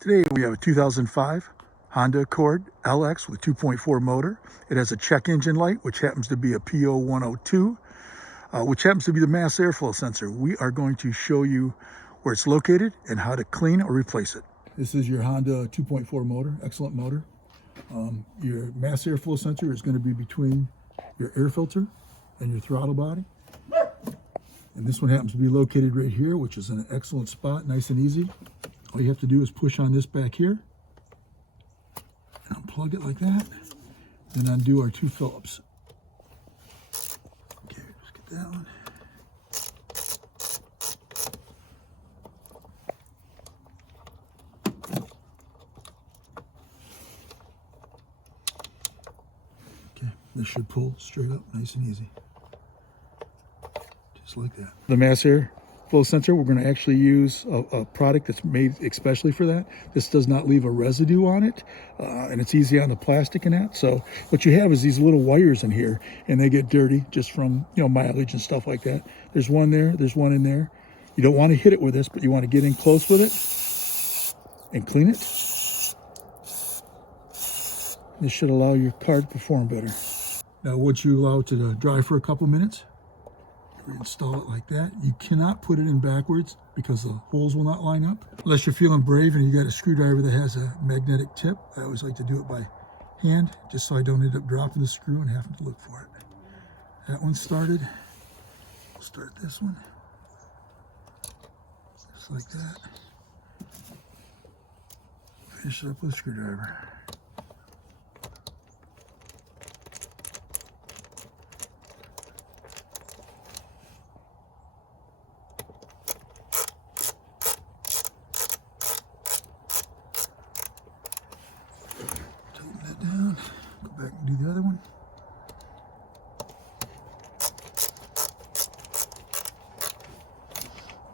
Today we have a 2005 Honda Accord LX with 2.4 motor. It has a check engine light, which happens to be a P0102, which happens to be the mass airflow sensor. We are going to show you where it's located and how to clean or replace it. This is your Honda 2.4 motor, excellent motor. Your mass airflow sensor is going to be between your air filter and your throttle body. And this one happens to be located right here, which is an excellent spot, nice and easy. All you have to do is push on this back here and unplug it like that, then undo our two Phillips. Okay, let's get that one. Okay, this should pull straight up, nice and easy. Just like that. The mass air flow sensor, we're going to actually use a product that's made especially for that. This does not leave a residue on it, and it's easy on the plastic and that. So what you have is these little wires in here, and they get dirty just from, mileage and stuff like that. There's one there, there's one in there. You don't want to hit it with this, but you want to get in close with it and clean it. This should allow your car to perform better. Now, once you allow it to dry for a couple minutes, install it like that. You cannot put it in backwards because the holes will not line up. Unless you're feeling brave and you got a screwdriver that has a magnetic tip. I always like to do it by hand, just so I don't end up dropping the screw and having to look for it. That one started. We'll start this one. Just like that. Finish it up with a screwdriver. Down, go back and do the other one.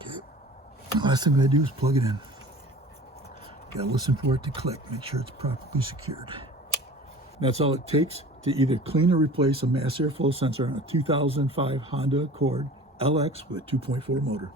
Okay, the last thing I do is plug it in. Gotta listen for it to click, make sure it's properly secured. That's all it takes to either clean or replace a mass airflow sensor on a 2005 Honda Accord LX with a 2.4 motor.